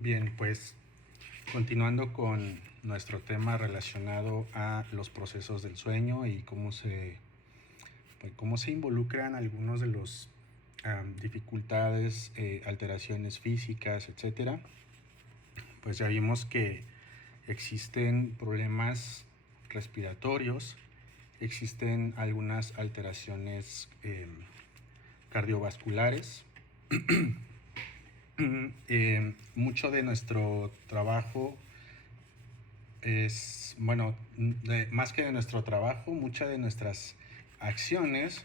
Bien, pues continuando con nuestro tema relacionado a los procesos del sueño y cómo se involucran algunos de los dificultades, alteraciones físicas, etcétera. Pues ya vimos que existen problemas respiratorios, existen algunas alteraciones cardiovasculares. Mucho de nuestro trabajo más que de nuestro trabajo, muchas de nuestras acciones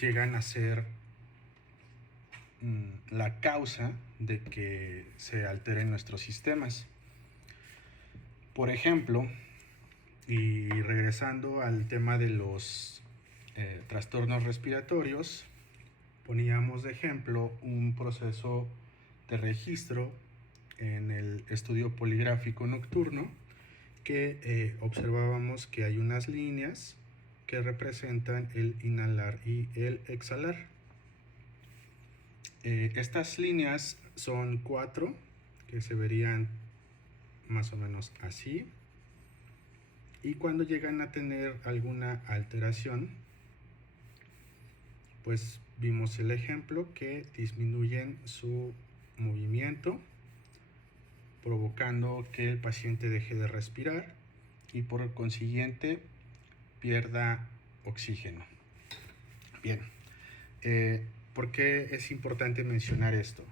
llegan a ser la causa de que se alteren nuestros sistemas. Por ejemplo, y regresando al tema de los trastornos respiratorios, poníamos de ejemplo un proceso de registro en el estudio poligráfico nocturno que observábamos que hay unas líneas que representan el inhalar y el exhalar. Estas líneas son 4 que se verían más o menos así, y cuando llegan a tener alguna alteración, pues vimos el ejemplo que disminuyen su movimiento, provocando que el paciente deje de respirar y por consiguiente pierda oxígeno. Bien, ¿por qué es importante mencionar esto?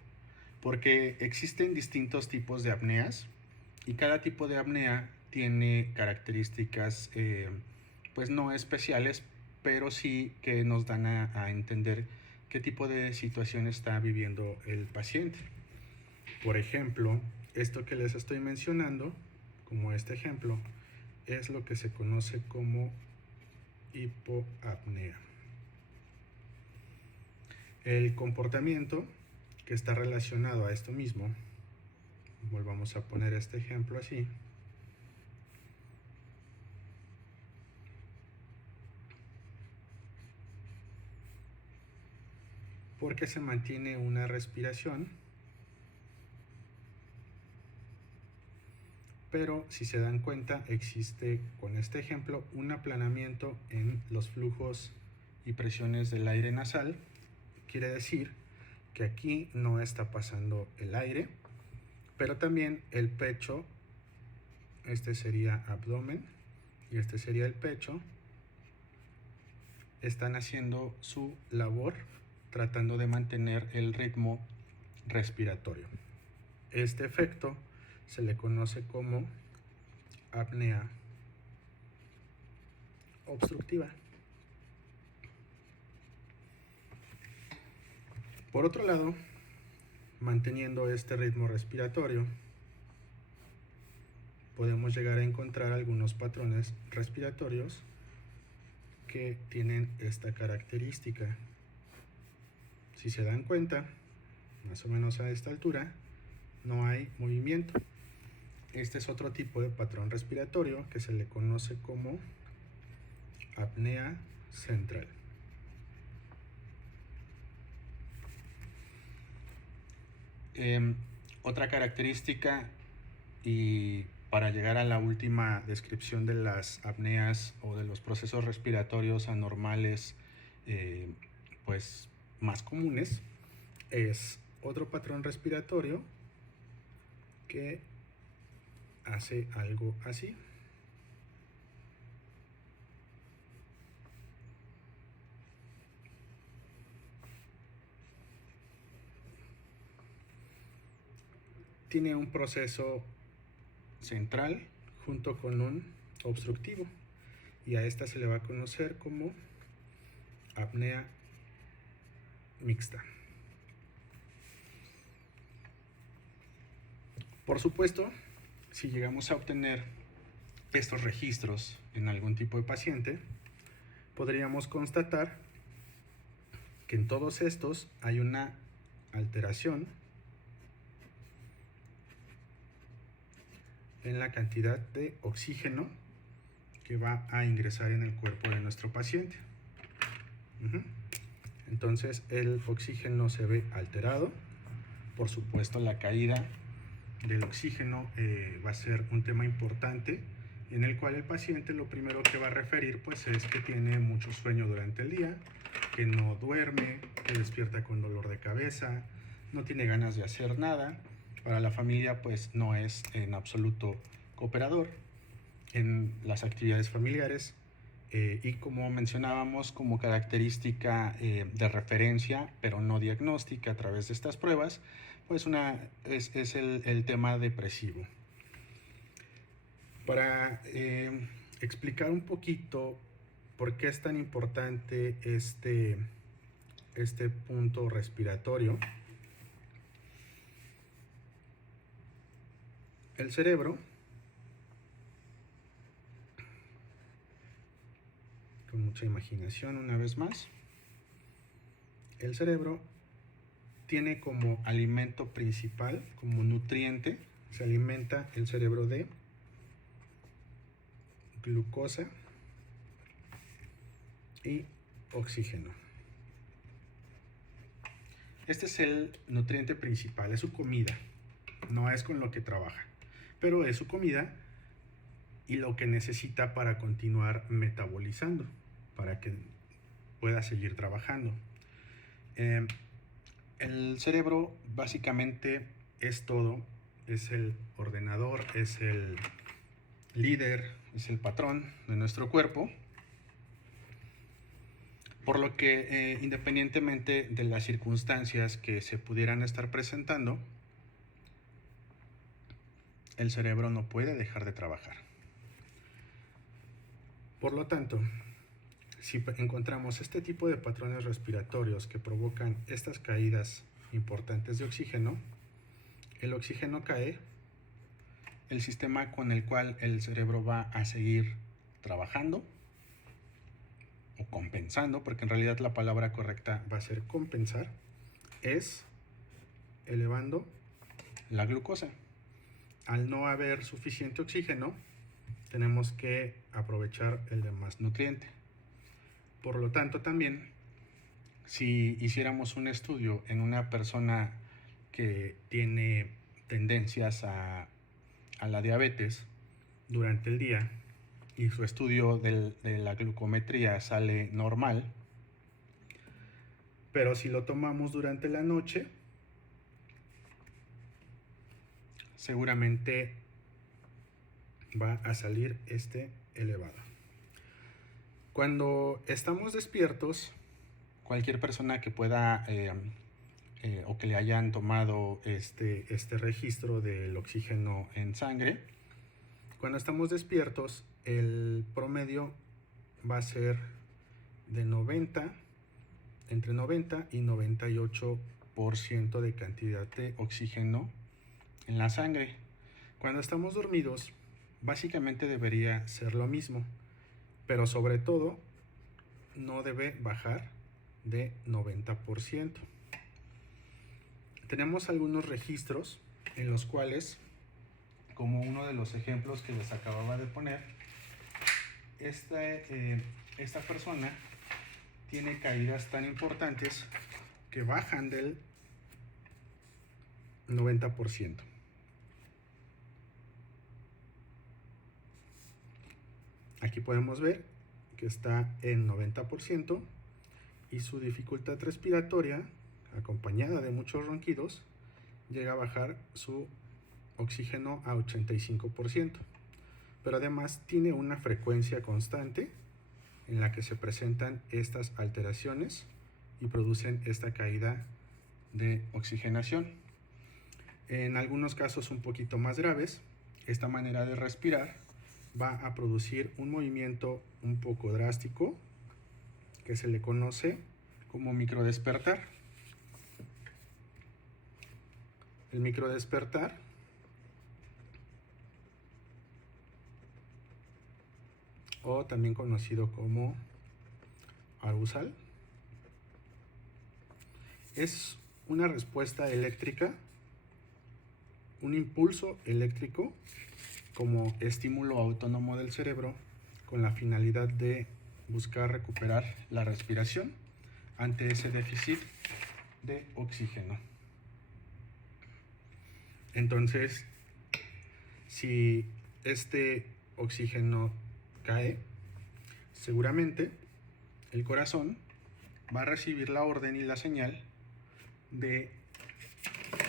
Porque existen distintos tipos de apneas y cada tipo de apnea tiene características pues no especiales, pero sí que nos dan a entender qué tipo de situación está viviendo el paciente. Por ejemplo, esto que les estoy mencionando, como este ejemplo, es lo que se conoce como hipoapnea. El comportamiento que está relacionado a esto mismo, volvamos a poner este ejemplo así, porque se mantiene una respiración, pero si se dan cuenta existe con este ejemplo un aplanamiento en los flujos y presiones del aire nasal. Quiere decir que aquí no está pasando el aire, pero también el pecho, este sería abdomen y este sería el pecho, están haciendo su labor tratando de mantener el ritmo respiratorio. Este efecto se le conoce como apnea obstructiva. Por otro lado, manteniendo este ritmo respiratorio, podemos llegar a encontrar algunos patrones respiratorios que tienen esta característica. Si se dan cuenta, más o menos a esta altura, no hay movimiento. Este es otro tipo de patrón respiratorio que se le conoce como apnea central. Otra característica, y para llegar a la última descripción de las apneas o de los procesos respiratorios anormales pues más comunes, es otro patrón respiratorio que hace algo así. Tiene un proceso central junto con un obstructivo, y a esta se le va a conocer como apnea mixta. Por supuesto, si llegamos a obtener estos registros en algún tipo de paciente, podríamos constatar que en todos estos hay una alteración en la cantidad de oxígeno que va a ingresar en el cuerpo de nuestro paciente. Entonces el oxígeno se ve alterado, por supuesto la caída del oxígeno va a ser un tema importante, en el cual el paciente lo primero que va a referir pues es que tiene mucho sueño durante el día, que no duerme, que despierta con dolor de cabeza, no tiene ganas de hacer nada. Para la familia pues no es en absoluto cooperador en las actividades familiares, y como mencionábamos, como característica de referencia pero no diagnóstica a través de estas pruebas, pues es el tema depresivo. Para explicar un poquito por qué es tan importante este punto respiratorio, el cerebro, con mucha imaginación una vez más, el cerebro tiene como alimento principal, como nutriente, se alimenta el cerebro de glucosa y oxígeno. Este es el nutriente principal, es su comida, no es con lo que trabaja, pero es su comida y lo que necesita para continuar metabolizando, para que pueda seguir trabajando. El cerebro básicamente es todo, es el ordenador, es el líder, es el patrón de nuestro cuerpo, por lo que independientemente de las circunstancias que se pudieran estar presentando, el cerebro no puede dejar de trabajar. Por lo tanto, si encontramos este tipo de patrones respiratorios que provocan estas caídas importantes de oxígeno, el oxígeno cae, el sistema con el cual el cerebro va a seguir trabajando o compensando, porque en realidad la palabra correcta va a ser compensar, es elevando la glucosa. Al no haber suficiente oxígeno, tenemos que aprovechar el demás nutriente. Por lo tanto, también, si hiciéramos un estudio en una persona que tiene tendencias a la diabetes durante el día y su estudio de la glucometría sale normal, pero si lo tomamos durante la noche, seguramente va a salir elevado. Cuando estamos despiertos, cualquier persona que pueda o que le hayan tomado este registro del oxígeno en sangre, cuando estamos despiertos, el promedio va a ser de entre 90 y 98% de cantidad de oxígeno en la sangre. Cuando estamos dormidos, básicamente debería ser lo mismo, pero sobre todo no debe bajar de 90%. Tenemos algunos registros en los cuales, como uno de los ejemplos que les acababa de poner, esta persona tiene caídas tan importantes que bajan del 90%. Aquí podemos ver que está en 90% y su dificultad respiratoria, acompañada de muchos ronquidos, llega a bajar su oxígeno a 85%. Pero además tiene una frecuencia constante en la que se presentan estas alteraciones y producen esta caída de oxigenación. En algunos casos un poquito más graves, esta manera de respirar va a producir un movimiento un poco drástico que se le conoce como microdespertar. El microdespertar o también conocido como arousal es una respuesta eléctrica, un impulso eléctrico como estímulo autónomo del cerebro con la finalidad de buscar recuperar la respiración ante ese déficit de oxígeno. Entonces, si este oxígeno cae, seguramente el corazón va a recibir la orden y la señal de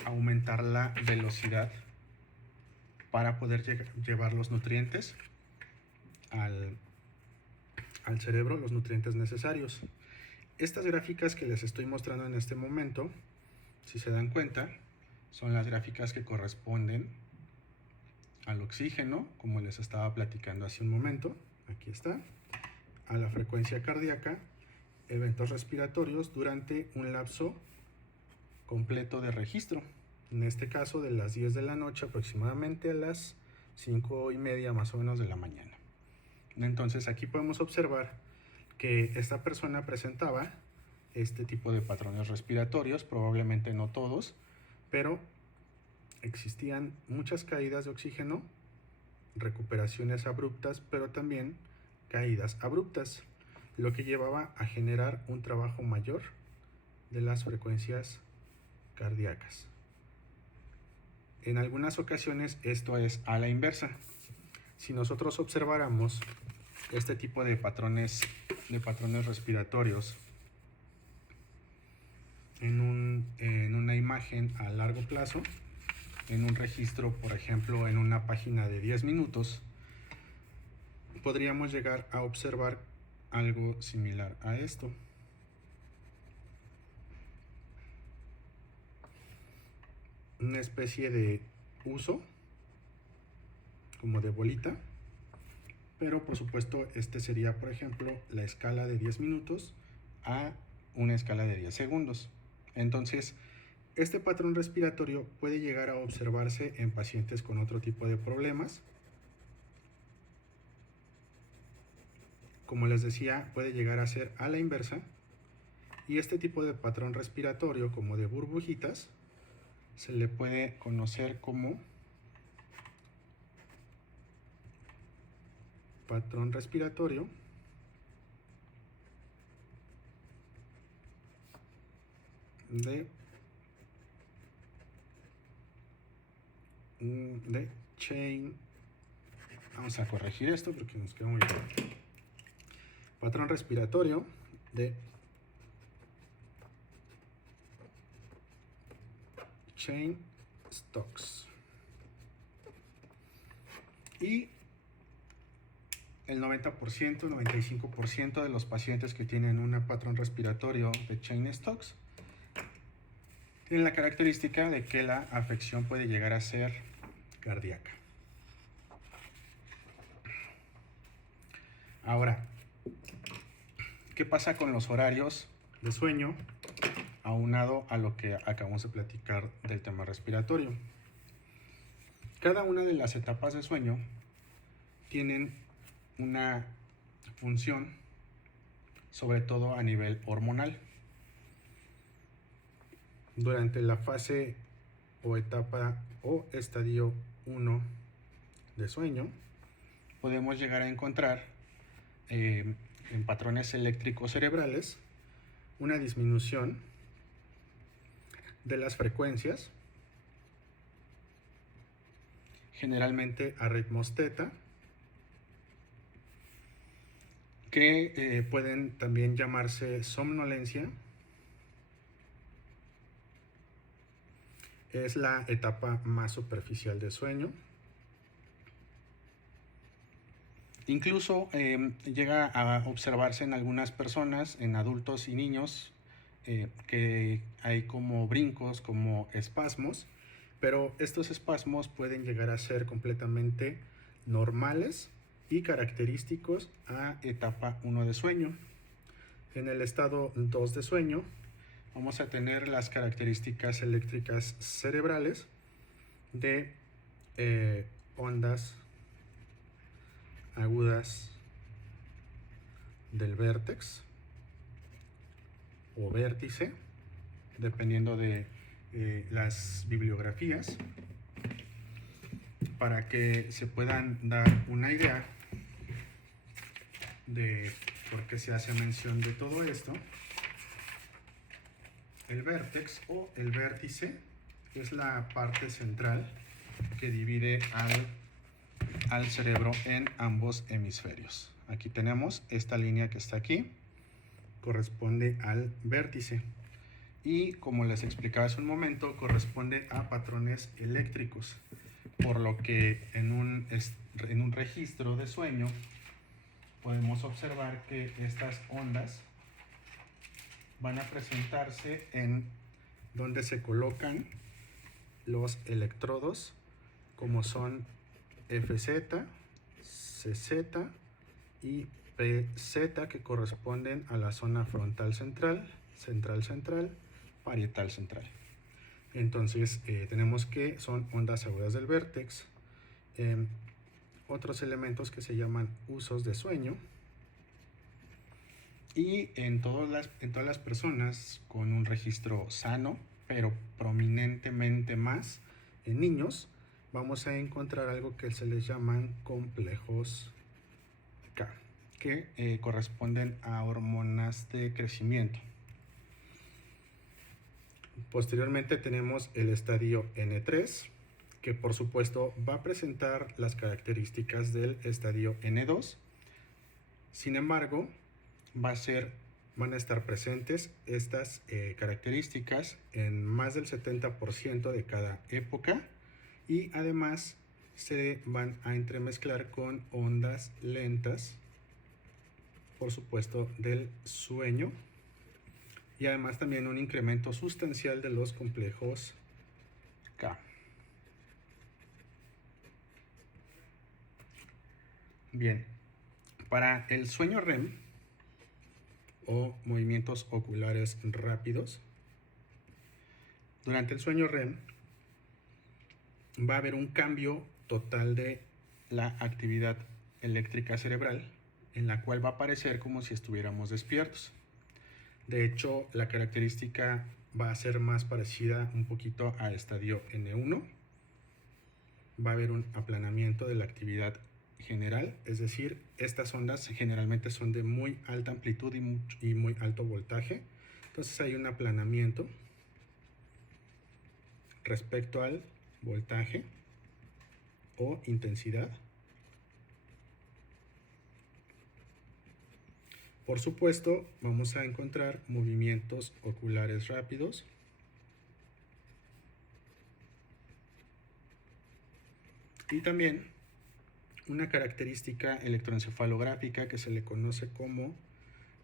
aumentar la velocidad para poder llevar los nutrientes al cerebro, los nutrientes necesarios. Estas gráficas que les estoy mostrando en este momento, si se dan cuenta, son las gráficas que corresponden al oxígeno, como les estaba platicando hace un momento. Aquí está. A la frecuencia cardíaca, eventos respiratorios durante un lapso completo de registro. En este caso, de las 10 de la noche aproximadamente a las 5:30 más o menos de la mañana. Entonces aquí podemos observar que esta persona presentaba este tipo de patrones respiratorios, probablemente no todos, pero existían muchas caídas de oxígeno, recuperaciones abruptas, pero también caídas abruptas, lo que llevaba a generar un trabajo mayor de las frecuencias cardíacas. En algunas ocasiones esto es a la inversa. Si nosotros observáramos este tipo de patrones respiratorios en una imagen a largo plazo, en un registro, por ejemplo, en una página de 10 minutos, podríamos llegar a observar algo similar a esto. Una especie de uso, como de bolita, pero por supuesto este sería, por ejemplo, la escala de 10 minutos a una escala de 10 segundos. Entonces, este patrón respiratorio puede llegar a observarse en pacientes con otro tipo de problemas. Como les decía, puede llegar a ser a la inversa. Y este tipo de patrón respiratorio, como de burbujitas, se le puede conocer como patrón respiratorio de chain. Vamos a corregir esto porque nos queda muy bien. Patrón respiratorio de Cheyne-Stokes. Y el 90%, 95% de los pacientes que tienen un patrón respiratorio de Cheyne-Stokes tienen la característica de que la afección puede llegar a ser cardíaca. Ahora, ¿qué pasa con los horarios de sueño aunado a lo que acabamos de platicar del tema respiratorio? Cada una de las etapas de sueño tienen una función, sobre todo a nivel hormonal. Durante la fase o etapa o estadio 1 de sueño, podemos llegar a encontrar en patrones eléctricos cerebrales una disminución de las frecuencias, generalmente a ritmos teta, que pueden también llamarse somnolencia. Es la etapa más superficial de sueño. Incluso llega a observarse en algunas personas, en adultos y niños, que hay como brincos, como espasmos, pero estos espasmos pueden llegar a ser completamente normales y característicos a etapa 1 de sueño. En el estado 2 de sueño vamos a tener las características eléctricas cerebrales de ondas agudas del vértex o vértice, dependiendo de las bibliografías, para que se puedan dar una idea de por qué se hace mención de todo esto. El vértex o el vértice es la parte central que divide al cerebro en ambos hemisferios. Aquí tenemos esta línea que está aquí, corresponde al vértice. Y como les explicaba hace un momento, corresponde a patrones eléctricos, por lo que en un registro de sueño podemos observar que estas ondas van a presentarse en donde se colocan los electrodos, como son FZ, CZ y PZ, que corresponden a la zona frontal central, central, parietal central. Entonces tenemos que son ondas agudas del vértex. Otros elementos que se llaman usos de sueño. Y en todas las personas con un registro sano, pero prominentemente más en niños, vamos a encontrar algo que se les llaman complejos K, que corresponden a hormonas de crecimiento. Posteriormente tenemos el estadio N3, que por supuesto va a presentar las características del estadio N2. Sin embargo, van a estar presentes estas características en más del 70% de cada época, y además se van a entremezclar con ondas lentas, por supuesto, del sueño, y además también un incremento sustancial de los complejos K. Bien, para el sueño REM o movimientos oculares rápidos, durante el sueño REM va a haber un cambio total de la actividad eléctrica cerebral, en la cual va a parecer como si estuviéramos despiertos. De hecho, la característica va a ser más parecida un poquito al estadio N1. Va a haber un aplanamiento de la actividad general, es decir, estas ondas generalmente son de muy alta amplitud y muy alto voltaje. Entonces hay un aplanamiento respecto al voltaje o intensidad. Por supuesto, vamos a encontrar movimientos oculares rápidos, y también una característica electroencefalográfica que se le conoce como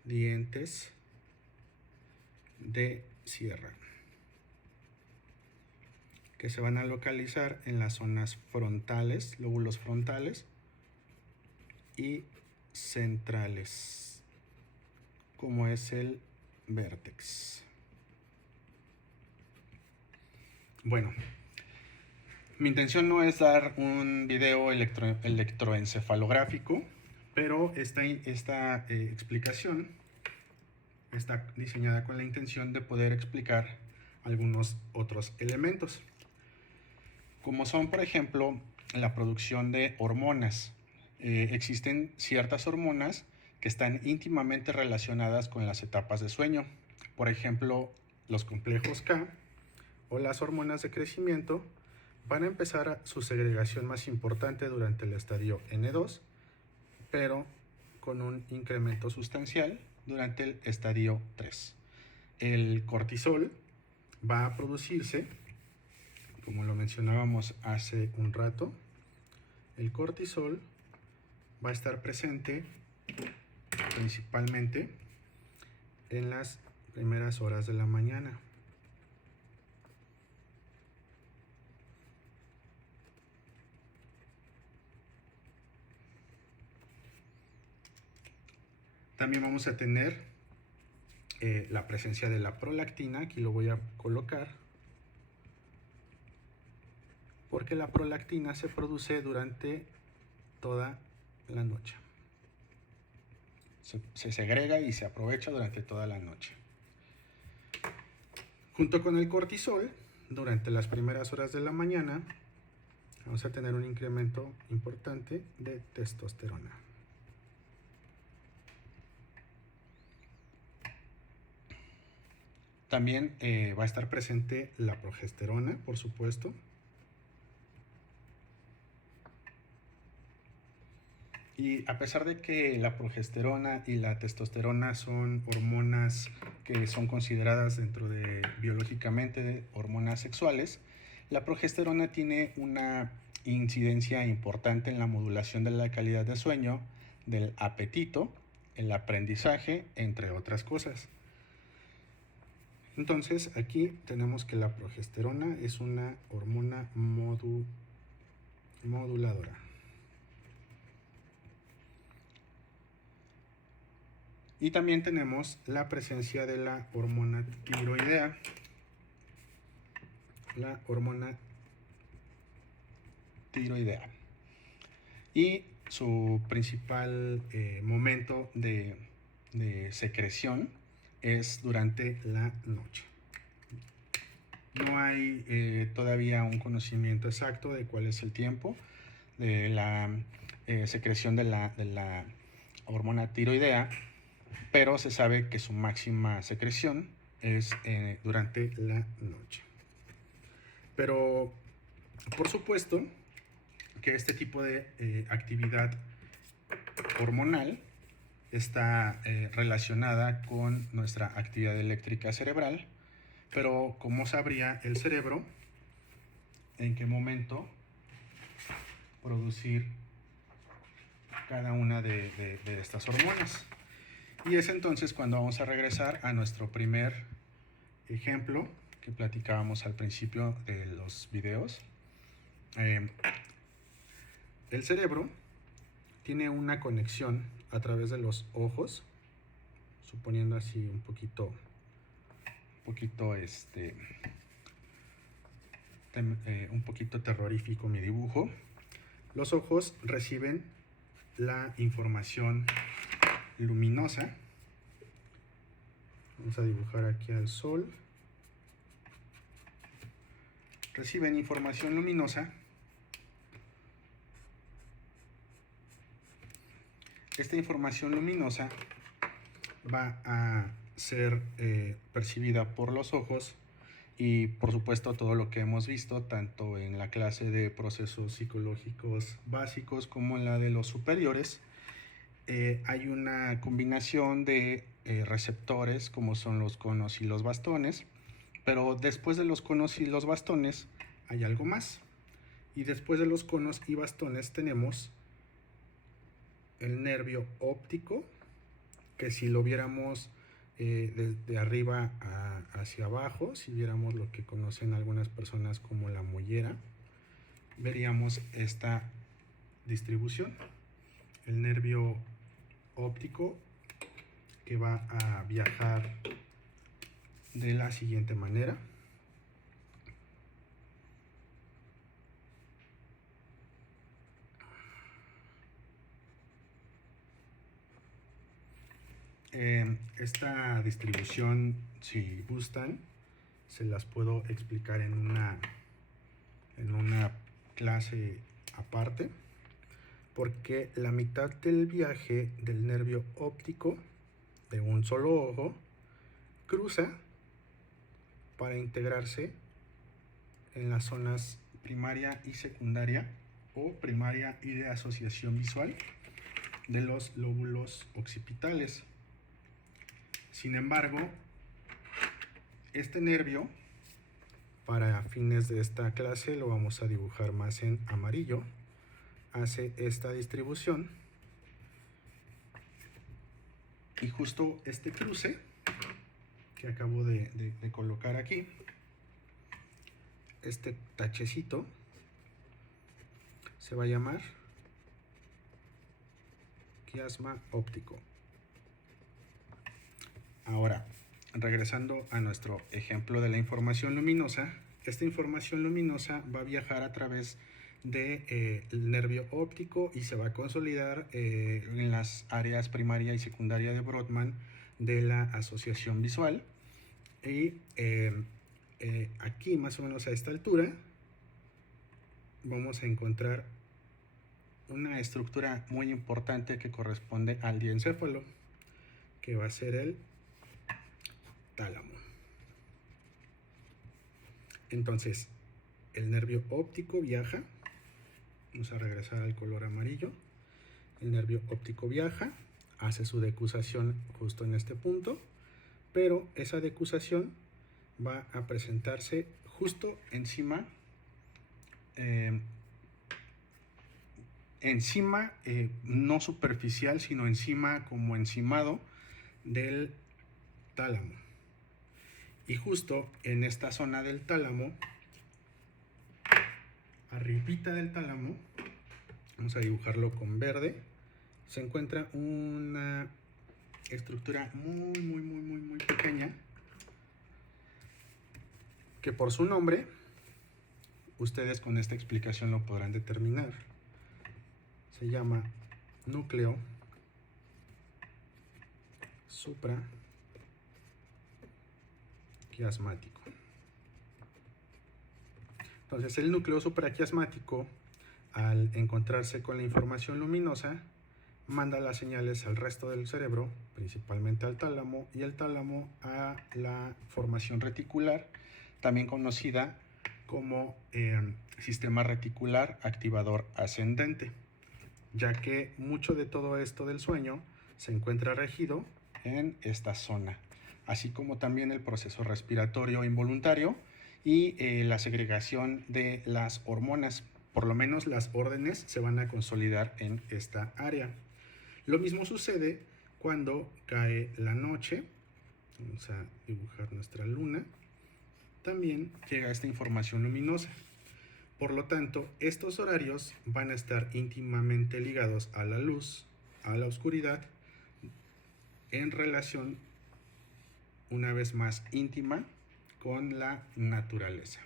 dientes de sierra, que se van a localizar en las zonas frontales, lóbulos frontales y centrales, como es el vértex. Bueno, mi intención no es dar un video electroencefalográfico, pero esta explicación está diseñada con la intención de poder explicar algunos otros elementos, como son, por ejemplo, la producción de hormonas. Existen ciertas hormonas que están íntimamente relacionadas con las etapas de sueño. Por ejemplo, los complejos K o las hormonas de crecimiento van a empezar su segregación más importante durante el estadio N2, pero con un incremento sustancial durante el estadio 3. El cortisol va a producirse, como lo mencionábamos hace un rato. El cortisol va a estar presente principalmente en las primeras horas de la mañana. También vamos a tener la presencia de la prolactina. Aquí lo voy a colocar, porque la prolactina se produce durante toda la noche. Se segrega y se aprovecha durante toda la noche. Junto con el cortisol, durante las primeras horas de la mañana, vamos a tener un incremento importante de testosterona. También va a estar presente la progesterona, por supuesto. Y a pesar de que la progesterona y la testosterona son hormonas que son consideradas dentro de biológicamente hormonas sexuales, la progesterona tiene una incidencia importante en la modulación de la calidad de sueño, del apetito, el aprendizaje, entre otras cosas. Entonces aquí tenemos que la progesterona es una hormona moduladora. Y también tenemos la presencia de la hormona tiroidea. La hormona tiroidea. Y su principal momento de secreción es durante la noche. No hay todavía un conocimiento exacto de cuál es el tiempo de la secreción de la hormona tiroidea, pero se sabe que su máxima secreción es durante la noche. Pero, por supuesto, que este tipo de actividad hormonal está relacionada con nuestra actividad eléctrica cerebral, pero ¿cómo sabría el cerebro en qué momento producir cada una de estas hormonas? Y es entonces cuando vamos a regresar a nuestro primer ejemplo que platicábamos al principio de los videos. El cerebro tiene una conexión a través de los ojos, suponiendo así un poquito terrorífico mi dibujo. Los ojos reciben la información luminosa. Vamos a dibujar aquí al sol. Reciben información luminosa. Esta información luminosa va a ser percibida por los ojos y por supuesto todo lo que hemos visto tanto en la clase de procesos psicológicos básicos como en la de los superiores. Hay una combinación de receptores como son los conos y los bastones, pero después de los conos y los bastones hay algo más, y después de los conos y bastones tenemos el nervio óptico, que si lo viéramos de arriba hacia abajo, si viéramos lo que conocen algunas personas como la mollera, veríamos esta distribución. El nervio óptico que va a viajar de la siguiente manera. Esta distribución, si gustan, se las puedo explicar en una clase aparte, porque la mitad del viaje del nervio óptico de un solo ojo cruza para integrarse en las zonas primaria y secundaria, o primaria y de asociación visual, de los lóbulos occipitales. Sin embargo, este nervio, para fines de esta clase, lo vamos a dibujar más en amarillo, hace esta distribución, y justo este cruce que acabo de colocar aquí, este tachecito, se va a llamar quiasma óptico. Ahora, regresando a nuestro ejemplo de la información luminosa, esta información luminosa va a viajar a través del nervio óptico y se va a consolidar en las áreas primaria y secundaria de Brodmann de la asociación visual. Y aquí, más o menos a esta altura, vamos a encontrar una estructura muy importante que corresponde al diencéfalo, que va a ser el tálamo. Entonces, el nervio óptico viaja. Vamos a regresar al color amarillo. El nervio óptico viaja, hace su decusación justo en este punto, pero esa decusación va a presentarse justo encima, no superficial, sino encima, como encimado del tálamo. Y justo en esta zona del tálamo, arribita del tálamo, vamos a dibujarlo con verde, se encuentra una estructura muy pequeña, que por su nombre, ustedes con esta explicación lo podrán determinar. Se llama núcleo supraquiasmático. Entonces, el núcleo supraquiasmático, al encontrarse con la información luminosa, manda las señales al resto del cerebro, principalmente al tálamo, y el tálamo a la formación reticular, también conocida como sistema reticular activador ascendente, ya que mucho de todo esto del sueño se encuentra regido en esta zona, así como también el proceso respiratorio involuntario y la segregación de las hormonas. Por lo menos las órdenes se van a consolidar en esta área. Lo mismo sucede cuando cae la noche. Vamos a dibujar nuestra luna. También llega esta información luminosa. Por lo tanto, estos horarios van a estar íntimamente ligados a la luz, a la oscuridad, en relación, una vez más, íntima con la naturaleza.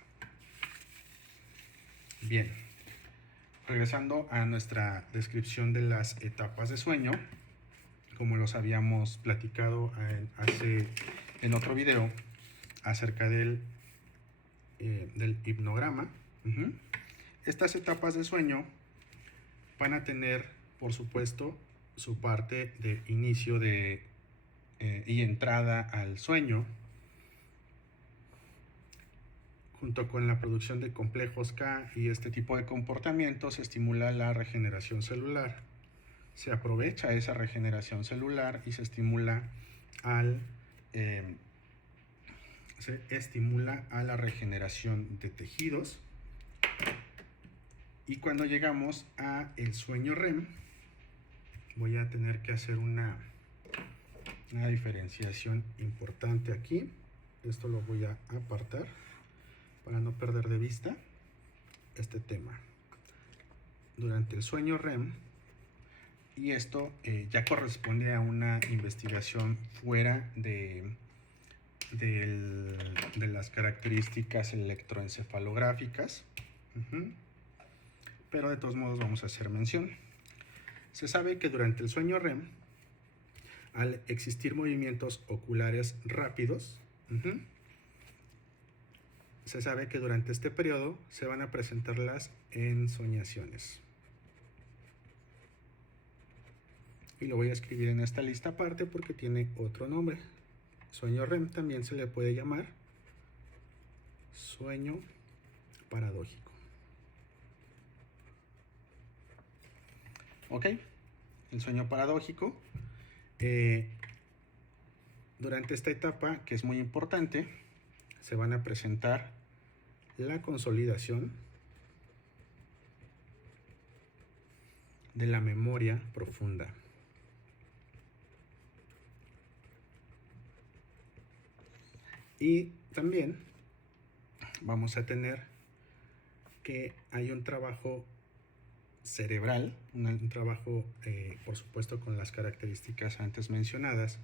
Bien, regresando a nuestra descripción de las etapas de sueño, como los habíamos platicado en otro video acerca del hipnograma. Estas etapas de sueño van a tener, por supuesto, su parte de inicio y entrada al sueño, junto con la producción de complejos K y este tipo de comportamientos. Se estimula la regeneración celular. Se aprovecha esa regeneración celular y se estimula a la regeneración de tejidos. Y cuando llegamos a el sueño REM, voy a tener que hacer una diferenciación importante aquí. Esto lo voy a apartar para no perder de vista este tema. Durante el sueño REM, y esto ya corresponde a una investigación fuera de las características electroencefalográficas, pero de todos modos vamos a hacer mención. Se sabe que durante el sueño REM, al existir movimientos oculares rápidos, se sabe que durante este periodo se van a presentar las ensoñaciones. Y lo voy a escribir en esta lista aparte porque tiene otro nombre. Sueño REM también se le puede llamar sueño paradójico. ¿Ok? El sueño paradójico. Durante esta etapa, que es muy importante, se van a presentar la consolidación de la memoria profunda. Y también vamos a tener que hay un trabajo cerebral, un trabajo, por supuesto, con las características antes mencionadas,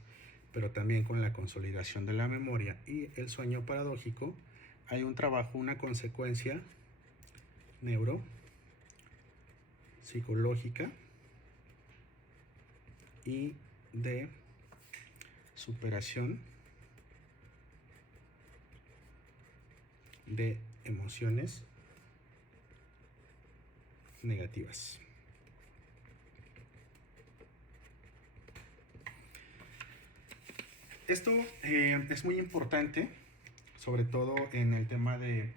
pero también con la consolidación de la memoria y el sueño paradójico. Hay un trabajo, una consecuencia neuropsicológica y de superación de emociones negativas. Esto es muy importante, sobre todo en el tema de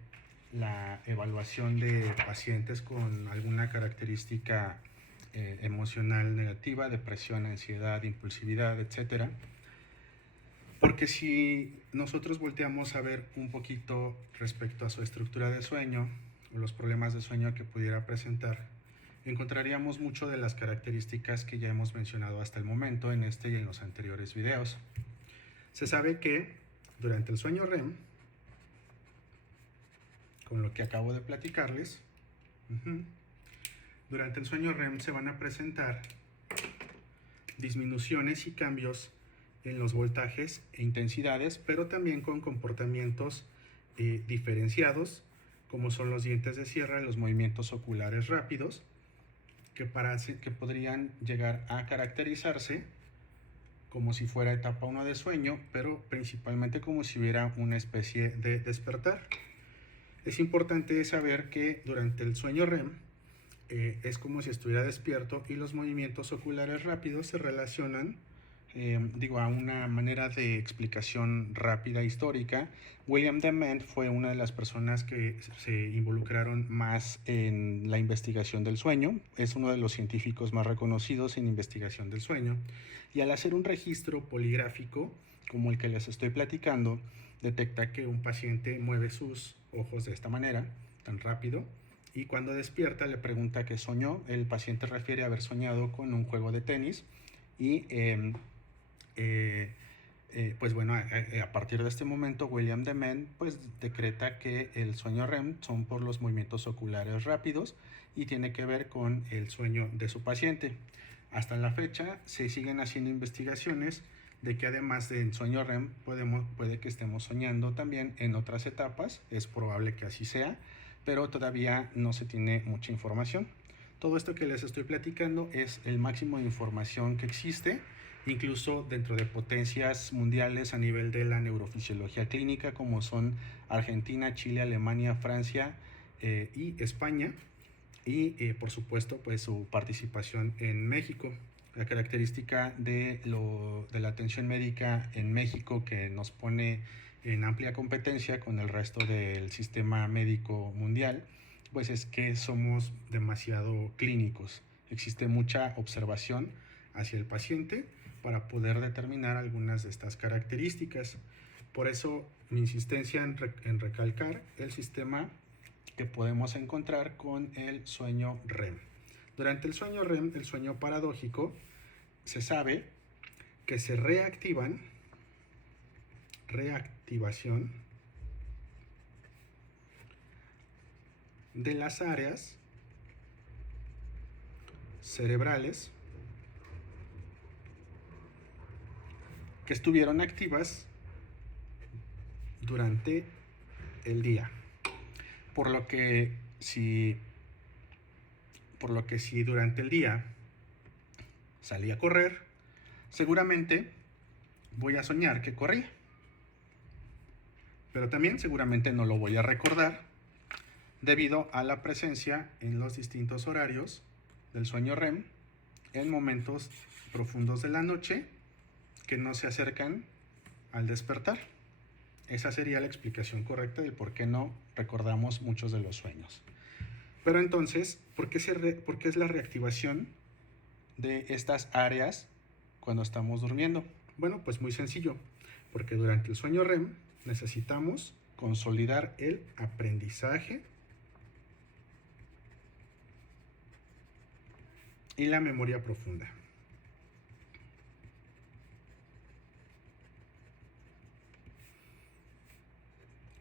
la evaluación de pacientes con alguna característica emocional negativa, depresión, ansiedad, impulsividad, etcétera. Porque si nosotros volteamos a ver un poquito respecto a su estructura de sueño o los problemas de sueño que pudiera presentar, encontraríamos mucho de las características que ya hemos mencionado hasta el momento en este y en los anteriores videos. Se sabe que durante el sueño REM, con lo que acabo de platicarles, durante el sueño REM se van a presentar disminuciones y cambios en los voltajes e intensidades, pero también con comportamientos diferenciados, como son los dientes de sierra y los movimientos oculares rápidos, que podrían llegar a caracterizarse como si fuera etapa 1 de sueño, pero principalmente como si hubiera una especie de despertar. Es importante saber que durante el sueño REM es como si estuviera despierto y los movimientos oculares rápidos se relacionan, a una manera de explicación rápida histórica. William Dement fue una de las personas que se involucraron más en la investigación del sueño. Es uno de los científicos más reconocidos en investigación del sueño. Y al hacer un registro poligráfico, como el que les estoy platicando, detecta que un paciente mueve sus ojos de esta manera, tan rápido, y cuando despierta le pregunta qué soñó. El paciente refiere haber soñado con un juego de tenis y a partir de este momento William Dement pues decreta que el sueño REM son por los movimientos oculares rápidos y tiene que ver con el sueño de su paciente. Hasta la fecha se siguen haciendo investigaciones de que además del sueño REM puede que estemos soñando también en otras etapas. Es probable que así sea, pero todavía no se tiene mucha información. Todo esto que les estoy platicando es el máximo de información que existe, incluso dentro de potencias mundiales a nivel de la neurofisiología clínica, como son Argentina, Chile, Alemania, Francia y España, y por supuesto pues su participación en México. La característica de la atención médica en México, que nos pone en amplia competencia con el resto del sistema médico mundial, pues es que somos demasiado clínicos. Existe mucha observación hacia el paciente para poder determinar algunas de estas características. Por eso mi insistencia en recalcar el sistema que podemos encontrar con el sueño REM. Durante el sueño REM, el sueño paradójico, se sabe que se reactivación de las áreas cerebrales que estuvieron activas durante el día. Por lo que si durante el día salí a correr, seguramente voy a soñar que corrí, pero también seguramente no lo voy a recordar debido a la presencia en los distintos horarios del sueño REM en momentos profundos de la noche que no se acercan al despertar. Esa sería la explicación correcta de por qué no recordamos muchos de los sueños. Pero entonces, ¿por qué es la reactivación de estas áreas cuando estamos durmiendo? Bueno, pues muy sencillo, porque durante el sueño REM necesitamos consolidar el aprendizaje y la memoria profunda.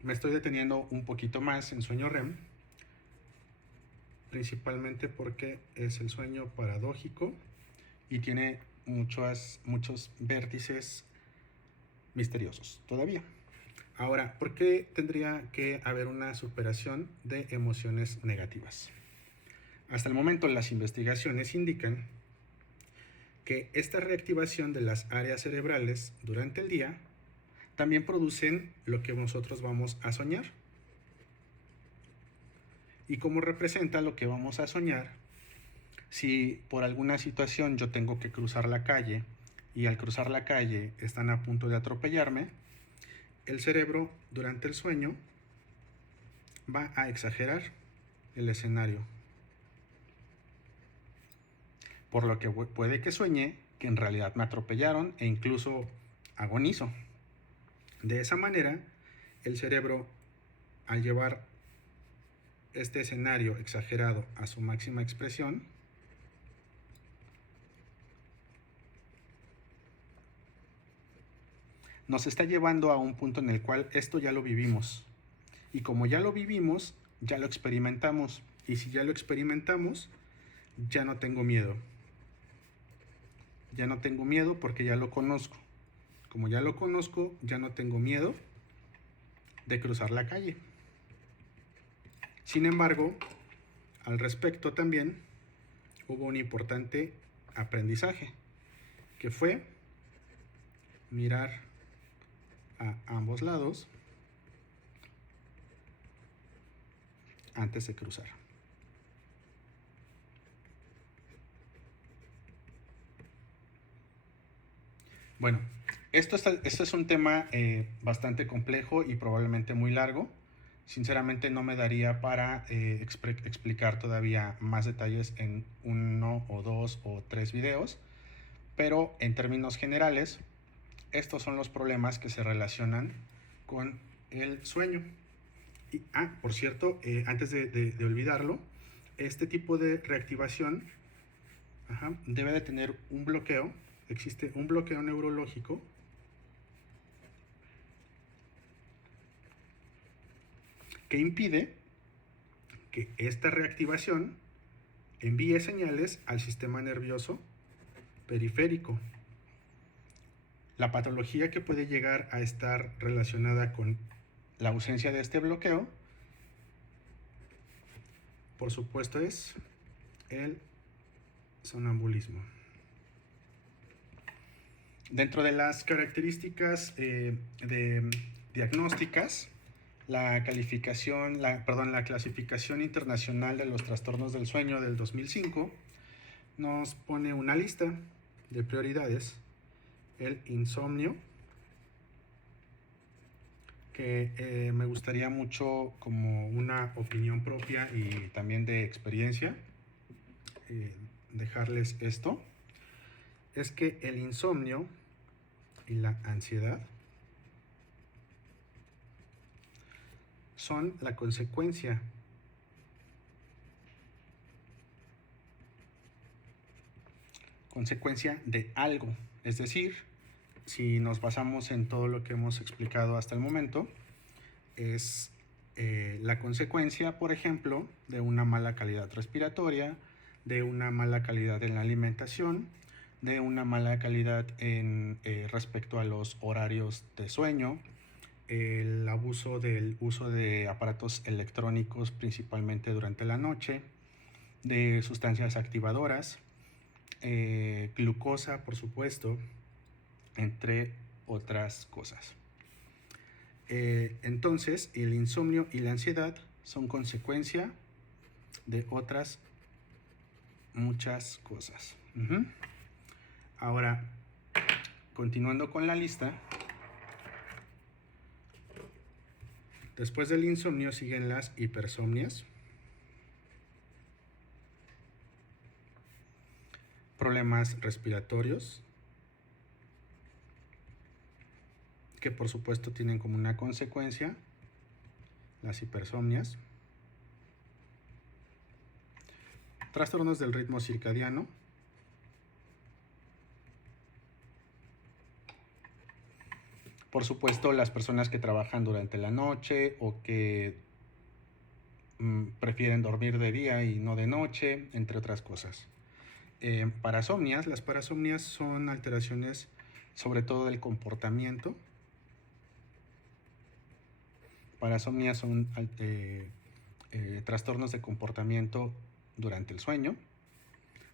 Me estoy deteniendo un poquito más en sueño REM, principalmente porque es el sueño paradójico y tiene muchos vértices misteriosos todavía. Ahora, ¿por qué tendría que haber una superación de emociones negativas? Hasta el momento las investigaciones indican que esta reactivación de las áreas cerebrales durante el día también producen lo que nosotros vamos a soñar. ¿Y cómo representa lo que vamos a soñar? Si por alguna situación yo tengo que cruzar la calle y al cruzar la calle están a punto de atropellarme, el cerebro durante el sueño va a exagerar el escenario, por lo que puede que sueñe que en realidad me atropellaron e incluso agonizo. De esa manera, el cerebro, al llevar este escenario exagerado a su máxima expresión, nos está llevando a un punto en el cual esto ya lo vivimos. Y como ya lo vivimos, ya lo experimentamos. Y si ya lo experimentamos, ya no tengo miedo. Ya no tengo miedo porque ya lo conozco. Como ya lo conozco, ya no tengo miedo de cruzar la calle. Sin embargo, al respecto también hubo un importante aprendizaje, que fue mirar a ambos lados antes de cruzar. Bueno, esto es un tema bastante complejo y probablemente muy largo. Sinceramente no me daría para explicar todavía más detalles en 1 o 2 o 3 videos, pero en términos generales, estos son los problemas que se relacionan con el sueño. Y, por cierto, antes de olvidarlo, este tipo de reactivación debe de tener un bloqueo. Existe un bloqueo neurológico que impide que esta reactivación envíe señales al sistema nervioso periférico. La patología que puede llegar a estar relacionada con la ausencia de este bloqueo, por supuesto, es el sonambulismo. Dentro de las características diagnósticas, la clasificación internacional de los trastornos del sueño del 2005 nos pone una lista de prioridades. El insomnio, que me gustaría mucho, como una opinión propia y también de experiencia, dejarles esto, es que el insomnio y la ansiedad son la consecuencia de algo. Es decir, si nos basamos en todo lo que hemos explicado hasta el momento, es la consecuencia, por ejemplo, de una mala calidad respiratoria, de una mala calidad en la alimentación, de una mala calidad respecto a los horarios de sueño, el abuso del uso de aparatos electrónicos principalmente durante la noche, de sustancias activadoras, glucosa, por supuesto, entre otras cosas. Entonces, el insomnio y la ansiedad son consecuencia de otras muchas cosas. Ahora, continuando con la lista, después del insomnio siguen las hipersomnias, problemas respiratorios, que por supuesto tienen como una consecuencia las hipersomnias, trastornos del ritmo circadiano, por supuesto las personas que trabajan durante la noche o que prefieren dormir de día y no de noche, entre otras cosas. Parasomnias, las parasomnias son alteraciones sobre todo del comportamiento. Parasomnias son trastornos de comportamiento durante el sueño.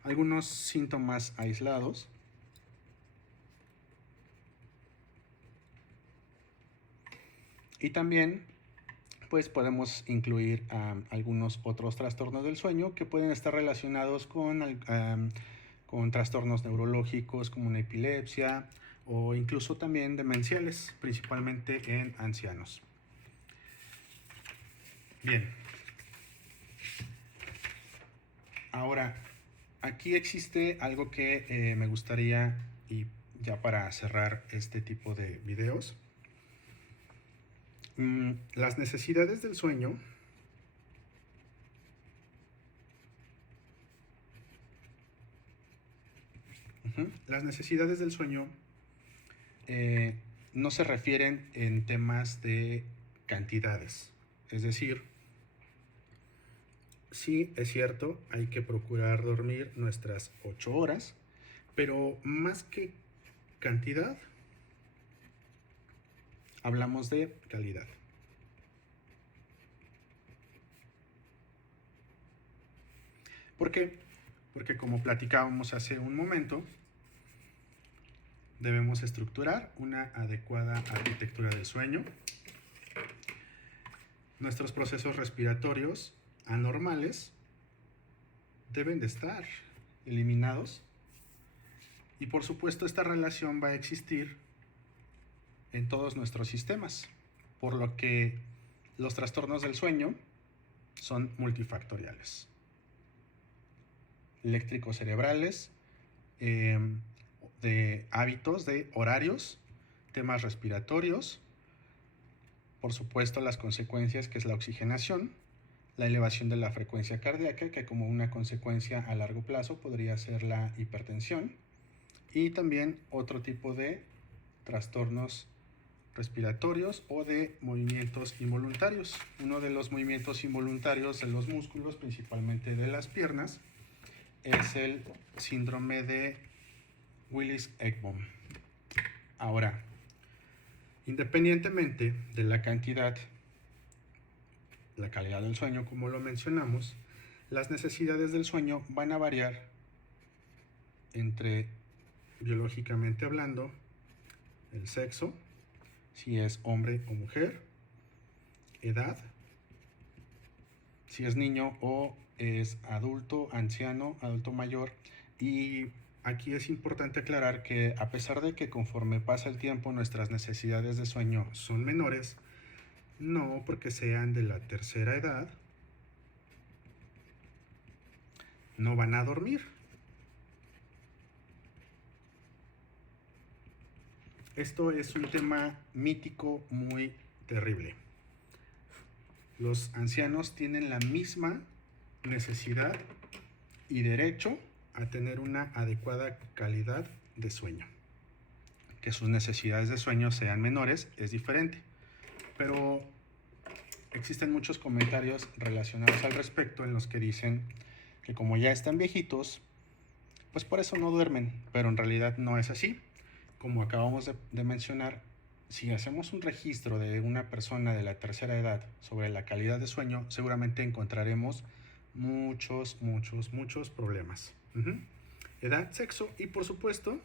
Algunos síntomas aislados. Y también pues podemos incluir algunos otros trastornos del sueño que pueden estar relacionados con trastornos neurológicos como una epilepsia o incluso también demenciales, principalmente en ancianos. Bien. Ahora, aquí existe algo que me gustaría, y ya para cerrar este tipo de videos, las necesidades del sueño las necesidades del sueño no se refieren en temas de cantidades, es decir, sí es cierto, hay que procurar dormir nuestras 8 horas, pero más que cantidad, hablamos de calidad. ¿Por qué? Porque como platicábamos hace un momento, debemos estructurar una adecuada arquitectura del sueño. Nuestros procesos respiratorios anormales deben de estar eliminados. Y por supuesto esta relación va a existir en todos nuestros sistemas, por lo que los trastornos del sueño son multifactoriales. Eléctricos cerebrales, de hábitos, de horarios, temas respiratorios, por supuesto las consecuencias que es la oxigenación, la elevación de la frecuencia cardíaca, que como una consecuencia a largo plazo podría ser la hipertensión, y también otro tipo de trastornos respiratorios o de movimientos involuntarios. Uno de los movimientos involuntarios de los músculos, principalmente de las piernas, es el síndrome de Willis-Ekbom. Ahora, independientemente de la cantidad, la calidad del sueño, como lo mencionamos, las necesidades del sueño van a variar entre, biológicamente hablando, el sexo, si es hombre o mujer, edad, si es niño o es adulto, anciano, adulto mayor. Y aquí es importante aclarar que a pesar de que conforme pasa el tiempo nuestras necesidades de sueño son menores, no porque sean de la tercera edad, no van a dormir. Esto es un tema mítico muy terrible. Los ancianos tienen la misma necesidad y derecho a tener una adecuada calidad de sueño. Que sus necesidades de sueño sean menores es diferente, pero existen muchos comentarios relacionados al respecto en los que dicen que como ya están viejitos, pues por eso no duermen, pero en realidad no es así. Como acabamos de mencionar, si hacemos un registro de una persona de la tercera edad sobre la calidad de sueño, seguramente encontraremos muchos problemas. Edad, sexo y por supuesto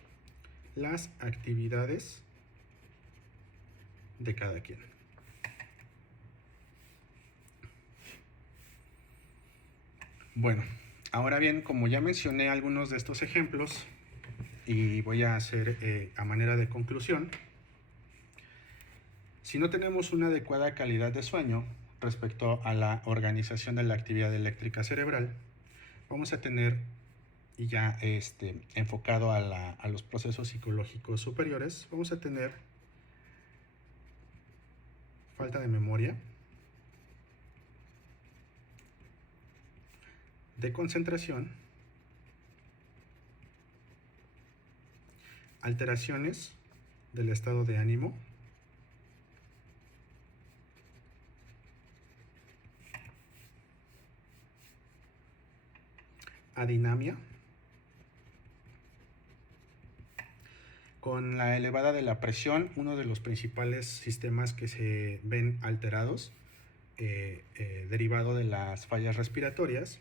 las actividades de cada quien. Bueno, ahora bien, como ya mencioné algunos de estos ejemplos y voy a hacer a manera de conclusión, si no tenemos una adecuada calidad de sueño respecto a la organización de la actividad eléctrica cerebral, vamos a tener, y ya enfocado a los procesos psicológicos superiores, vamos a tener falta de memoria, de concentración, alteraciones del estado de ánimo, adinamia. Con la elevada de la presión, uno de los principales sistemas que se ven alterados, derivado de las fallas respiratorias,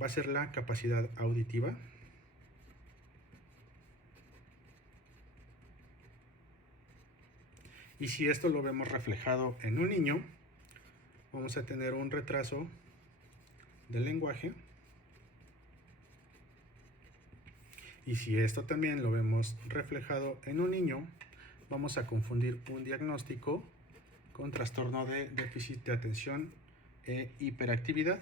va a ser la capacidad auditiva, y si esto lo vemos reflejado en un niño, vamos a tener un retraso del lenguaje. Y si esto también lo vemos reflejado en un niño, vamos a confundir un diagnóstico con trastorno de déficit de atención e hiperactividad.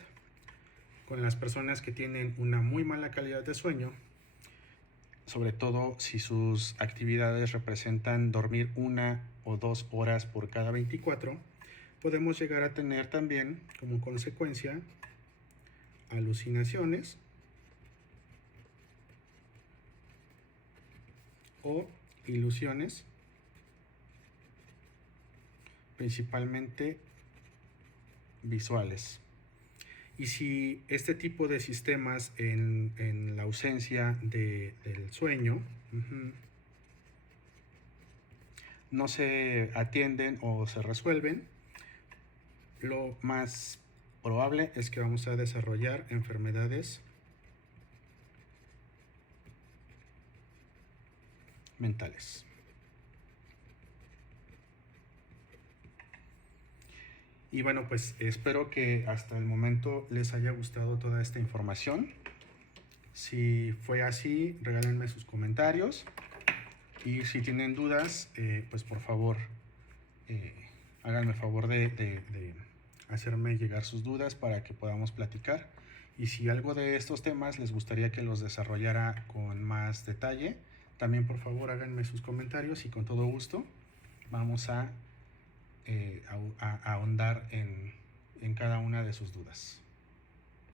Con las personas que tienen una muy mala calidad de sueño, sobre todo si sus actividades representan dormir 1 o 2 horas por cada 24, podemos llegar a tener también como consecuencia alucinaciones o ilusiones, principalmente visuales. Y si este tipo de sistemas en la ausencia del sueño no se atienden o se resuelven, lo más probable es que vamos a desarrollar enfermedades mentales. Y bueno, pues espero que hasta el momento les haya gustado toda esta información. Si fue así, regálenme sus comentarios. Y si tienen dudas, pues por favor, háganme favor de hacerme llegar sus dudas para que podamos platicar. Y si algo de estos temas les gustaría que los desarrollara con más detalle, también por favor háganme sus comentarios y con todo gusto vamos a ahondar en cada una de sus dudas.